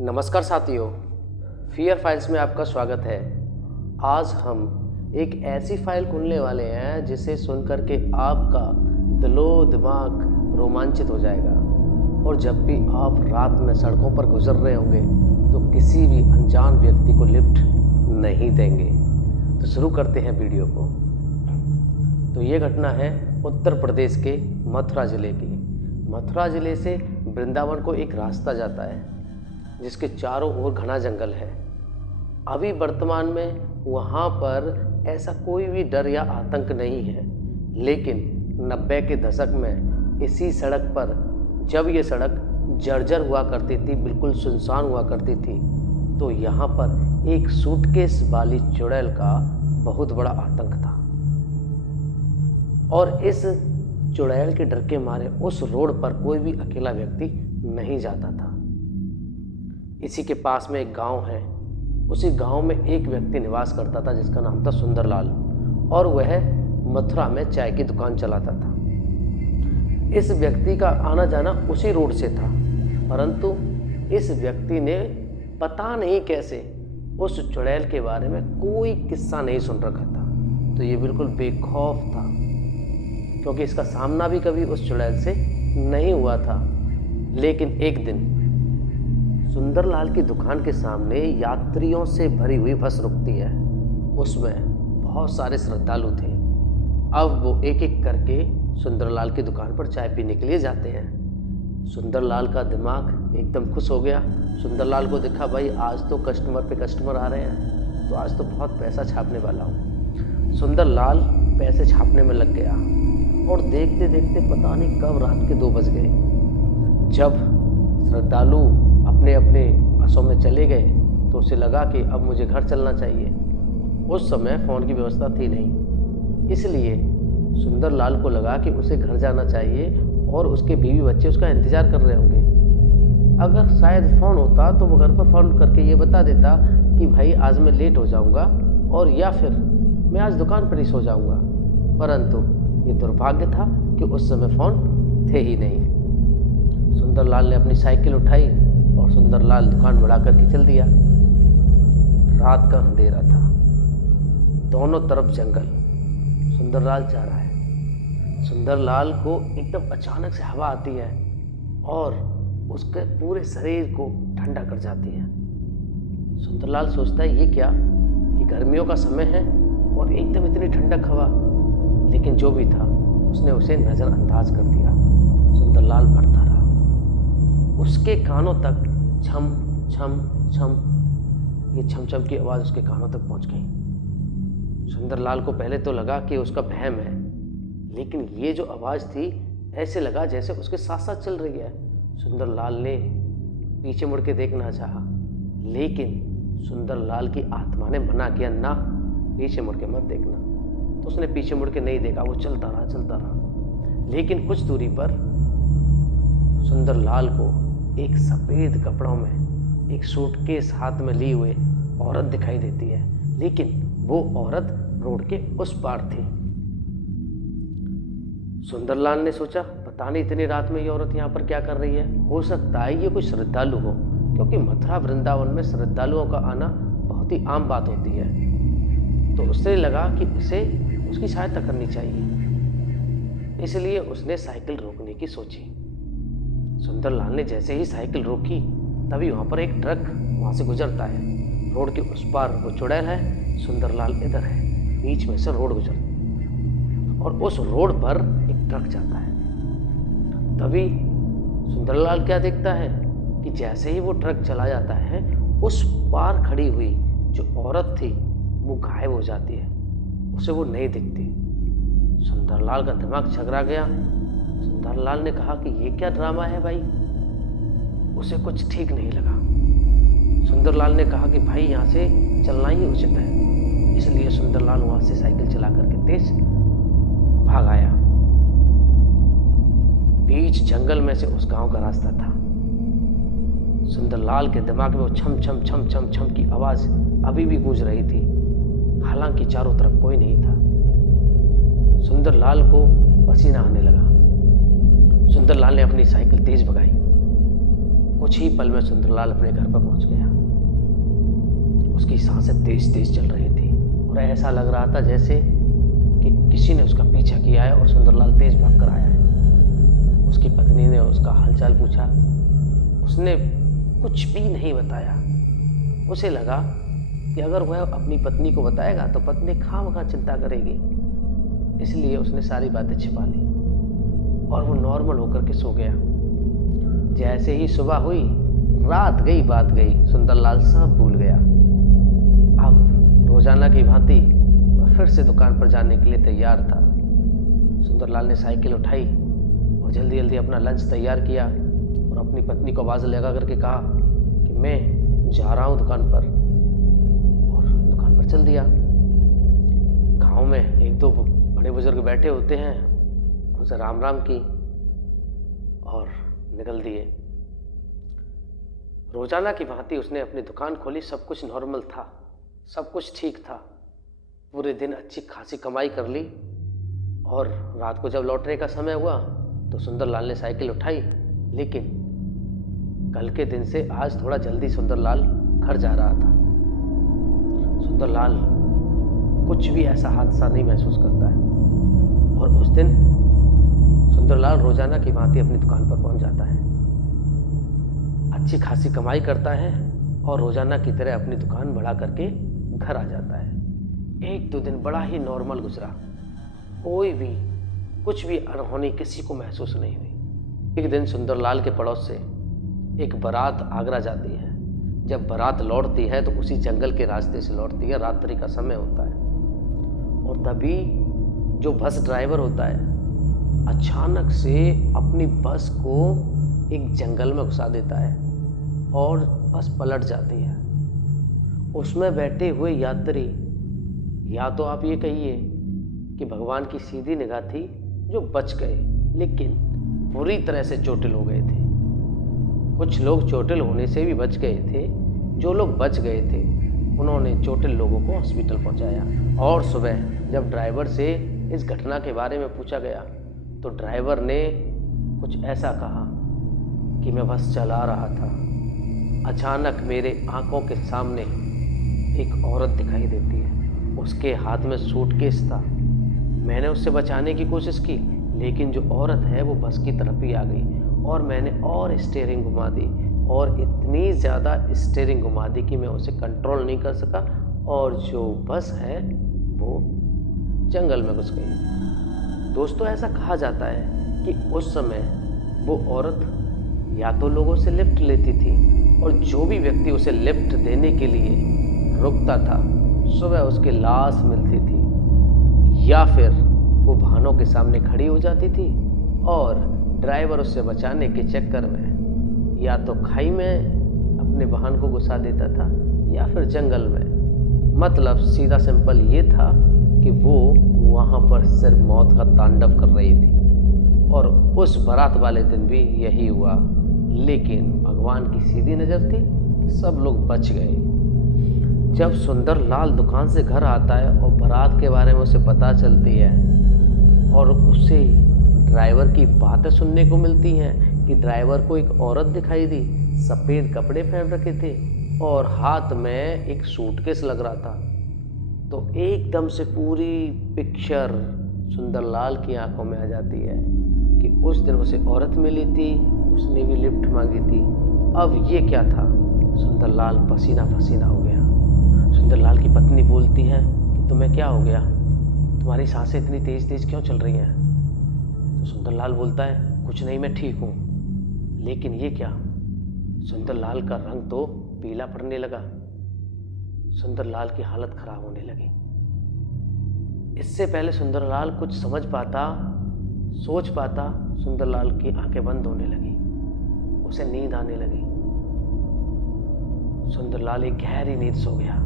नमस्कार साथियों, fear files में आपका स्वागत है। आज हम एक ऐसी फाइल खोलने वाले हैं जिसे सुनकर के आपका दिलो दिमाग रोमांचित हो जाएगा। और जब भी आप रात में सड़कों पर गुजर रहे होंगे तो किसी भी अनजान व्यक्ति को लिफ्ट नहीं देंगे। तो शुरू करते हैं वीडियो को। तो ये घटना है उत्तर प्रदेश के मथुरा ज़िले की। मथुरा ज़िले से वृंदावन को एक रास्ता जाता है जिसके चारों ओर घना जंगल है। अभी वर्तमान में वहाँ पर ऐसा कोई भी डर या आतंक नहीं है, लेकिन 90 के दशक में इसी सड़क पर जब ये सड़क जर्जर हुआ करती थी, बिल्कुल सुनसान हुआ करती थी, तो यहाँ पर एक सूटकेस वाली चुड़ैल का बहुत बड़ा आतंक था। और इस चुड़ैल के डर के मारे उस रोड पर कोई भी अकेला व्यक्ति नहीं जाता था। इसी के पास में एक गांव है। उसी गांव में एक व्यक्ति निवास करता था जिसका नाम था सुंदरलाल, और वह मथुरा में चाय की दुकान चलाता था। इस व्यक्ति का आना जाना उसी रोड से था, परंतु इस व्यक्ति ने पता नहीं कैसे उस चुड़ैल के बारे में कोई किस्सा नहीं सुन रखा था। तो ये बिल्कुल बेखौफ था, क्योंकि इसका सामना भी कभी उस चुड़ैल से नहीं हुआ था। लेकिन एक दिन सुंदरलाल की दुकान के सामने यात्रियों से भरी हुई बस रुकती है। उसमें बहुत सारे श्रद्धालु थे। अब वो एक एक करके सुंदरलाल की दुकान पर चाय पीने के लिए जाते हैं। सुंदरलाल का दिमाग एकदम खुश हो गया। सुंदरलाल को देखा, भाई आज तो कस्टमर पे कस्टमर आ रहे हैं, तो आज तो बहुत पैसा छापने वाला हूँ। सुंदरलाल पैसे छापने में लग गया और देखते देखते पता नहीं कब रात के 2 बज गए। जब श्रद्धालु अपने अपने बसों में चले गए तो उसे लगा कि अब मुझे घर चलना चाहिए। उस समय फ़ोन की व्यवस्था थी नहीं, इसलिए सुंदरलाल को लगा कि उसे घर जाना चाहिए और उसके बीवी बच्चे उसका इंतज़ार कर रहे होंगे। अगर शायद फ़ोन होता तो वो घर पर फ़ोन करके ये बता देता कि भाई आज मैं लेट हो जाऊंगा, और या फिर मैं आज दुकान पर ही सो जाऊंगा। परंतु ये दुर्भाग्य था कि उस समय फ़ोन थे ही नहीं। सुंदरलाल ने अपनी साइकिल उठाई और सुंदरलाल दुकान बढ़ा करके चल दिया। रात का अंधेरा था, दोनों तरफ जंगल। सुंदरलाल जा रहा है। सुंदरलाल को एकदम अचानक से हवा आती है और उसके पूरे शरीर को ठंडा कर जाती है। सुंदरलाल सोचता है ये क्या, कि गर्मियों का समय है और एकदम इतनी ठंडक हवा। लेकिन जो भी था उसने उसे नज़रअंदाज कर दिया। सुंदरलाल बढ़ता रहा। उसके कानों तक छम छम छम, ये छम छम की आवाज़ उसके कानों तक पहुंच गई। सुंदरलाल को पहले तो लगा कि उसका वहम है, लेकिन ये जो आवाज़ थी ऐसे लगा जैसे उसके साथ साथ चल रही है। सुंदरलाल ने पीछे मुड़ के देखना चाहा, लेकिन सुंदरलाल की आत्मा ने मना किया, ना पीछे मुड़ के मत देखना। तो उसने पीछे मुड़ के नहीं देखा, वो चलता रहा। लेकिन कुछ दूरी पर सुंदरलाल को एक सफ़ेद कपड़ों में एक सूटकेस हाथ में लिए हुए औरत दिखाई देती है, लेकिन वो औरत रोड के उस पार थी। सुंदरलाल ने सोचा, पता नहीं इतनी रात में ये औरत यहाँ पर क्या कर रही है। हो सकता है ये कोई श्रद्धालु हो, क्योंकि मथुरा वृंदावन में श्रद्धालुओं का आना बहुत ही आम बात होती है। तो उससे लगा कि उसे उसकी सहायता करनी चाहिए, इसलिए उसने साइकिल रोकने की सोची। सुंदरलाल ने जैसे ही साइकिल रोकी, तभी वहाँ पर एक ट्रक वहाँ से गुजरता है। रोड के उस पार वो चुड़ैल है, सुंदरलाल इधर है, बीच में से रोड गुजरती और उस रोड पर एक ट्रक जाता है। तभी सुंदरलाल क्या देखता है कि जैसे ही वो ट्रक चला जाता है, उस पार खड़ी हुई जो औरत थी वो गायब हो जाती है, उसे वो नहीं दिखती। सुंदरलाल का दिमाग छगरा गया। सुंदरलाल ने कहा कि ये क्या ड्रामा है भाई, उसे कुछ ठीक नहीं लगा। सुंदरलाल ने कहा कि भाई यहाँ से चलना ही उचित है, इसलिए सुंदरलाल वहाँ से साइकिल चला करके तेज भाग आया। बीच जंगल में से उस गांव का रास्ता था। सुंदरलाल के दिमाग में वो छम छम छम छम छम की आवाज़ अभी भी गूंज रही थी, हालांकि चारों तरफ कोई नहीं था। सुंदरलाल को पसीना आने लगा। सुंदरलाल ने अपनी साइकिल तेज भगाई। कुछ ही पल में सुंदरलाल अपने घर पर पहुंच गया। उसकी सांसें तेज तेज चल रही थी और ऐसा लग रहा था जैसे कि किसी ने उसका पीछा किया है और सुंदरलाल तेज भाग कर आया है। उसकी पत्नी ने उसका हालचाल पूछा। उसने कुछ भी नहीं बताया। उसे लगा कि अगर वह अपनी पत्नी को बताएगा तो पत्नी खामखा चिंता करेगी, इसलिए उसने सारी बातें छिपा ली और वो नॉर्मल होकर के सो गया। जैसे ही सुबह हुई, रात गई बात गई, सुंदरलाल सब भूल गया। अब रोजाना की भांति वह फिर से दुकान पर जाने के लिए तैयार था। सुंदरलाल ने साइकिल उठाई और जल्दी जल्दी अपना लंच तैयार किया और अपनी पत्नी को आवाज़ लगा करके कहा कि मैं जा रहा हूँ दुकान पर, और दुकान पर चल दिया। गांव में एक दो बड़े बुजुर्ग बैठे होते हैं, उनसे राम राम की और निकल दिए। रोजाना की भांति उसने अपनी दुकान खोली। सब कुछ नॉर्मल था, सब कुछ ठीक था। पूरे दिन अच्छी खासी कमाई कर ली और रात को जब लौटने का समय हुआ तो सुंदरलाल ने साइकिल उठाई, लेकिन कल के दिन से आज थोड़ा जल्दी सुंदरलाल घर जा रहा था। सुंदरलाल कुछ भी ऐसा हादसा नहीं महसूस करता है और उस दिन सुंदरलाल रोजाना की भांति अपनी दुकान पर पहुंच जाता है, अच्छी खासी कमाई करता है और रोजाना की तरह अपनी दुकान बढ़ा करके घर आ जाता है। एक दो दिन बड़ा ही नॉर्मल गुजरा, कोई भी कुछ भी अनहोनी किसी को महसूस नहीं हुई। एक दिन सुंदरलाल के पड़ोस से एक बारात आगरा जाती है। जब बारात लौटती है तो उसी जंगल के रास्ते से लौटती है, रात्रि का समय होता है और तभी जो बस ड्राइवर होता है अचानक से अपनी बस को एक जंगल में घुसा देता है और बस पलट जाती है। उसमें बैठे हुए यात्री, या तो आप ये कहिए कि भगवान की सीधी निगाह थी जो बच गए, लेकिन पूरी तरह से चोटिल हो गए थे। कुछ लोग चोटिल होने से भी बच गए थे। जो लोग बच गए थे उन्होंने चोटिल लोगों को हॉस्पिटल पहुंचाया। और सुबह जब ड्राइवर से इस घटना के बारे में पूछा गया तो ड्राइवर ने कुछ ऐसा कहा कि मैं बस चला रहा था, अचानक मेरे आंखों के सामने एक औरत दिखाई देती है। उसके हाथ में सूटकेस था। मैंने उससे बचाने की कोशिश की, लेकिन जो औरत है वो बस की तरफ ही आ गई और मैंने और स्टीयरिंग घुमा दी और इतनी ज़्यादा स्टीयरिंग घुमा दी कि मैं उसे कंट्रोल नहीं कर सका और जो बस है वो जंगल में घुस गई। दोस्तों, ऐसा कहा जाता है कि उस समय वो औरत या तो लोगों से लिफ्ट लेती थी और जो भी व्यक्ति उसे लिफ्ट देने के लिए रुकता था सुबह उसकी लाश मिलती थी, या फिर वो वाहनों के सामने खड़ी हो जाती थी और ड्राइवर उससे बचाने के चक्कर में या तो खाई में अपने वाहन को घुसा देता था या फिर जंगल में। मतलब सीधा सिंपल ये था कि वो वहाँ पर सिर्फ मौत का तांडव कर रही थी। और उस बारात वाले दिन भी यही हुआ, लेकिन भगवान की सीधी नज़र थी कि सब लोग बच गए। जब सुंदरलाल दुकान से घर आता है और बारात के बारे में उसे पता चलती है और उसे ड्राइवर की बातें सुनने को मिलती हैं कि ड्राइवर को एक औरत दिखाई दी, सफ़ेद कपड़े पहन रखे थे और हाथ में एक सूटकेस लग रहा था, तो एकदम से पूरी पिक्चर सुंदरलाल की आंखों में आ जाती है कि उस दिन उसे औरत मिली थी, उसने भी लिफ्ट मांगी थी। अब ये क्या था? सुंदरलाल पसीना पसीना हो गया। सुंदरलाल की पत्नी बोलती है कि तुम्हें क्या हो गया, तुम्हारी सांसें इतनी तेज तेज क्यों चल रही हैं? तो सुंदरलाल बोलता है कुछ नहीं, मैं ठीक हूँ। लेकिन ये क्या? सुंदरलाल का रंग तो पीला पड़ने लगा, सुंदरलाल की हालत खराब होने लगी। इससे पहले सुंदरलाल कुछ समझ पाता, सोच पाता, सुंदरलाल की आंखें बंद होने लगी, उसे नींद आने लगी। सुंदरलाल एक गहरी नींद सो गया।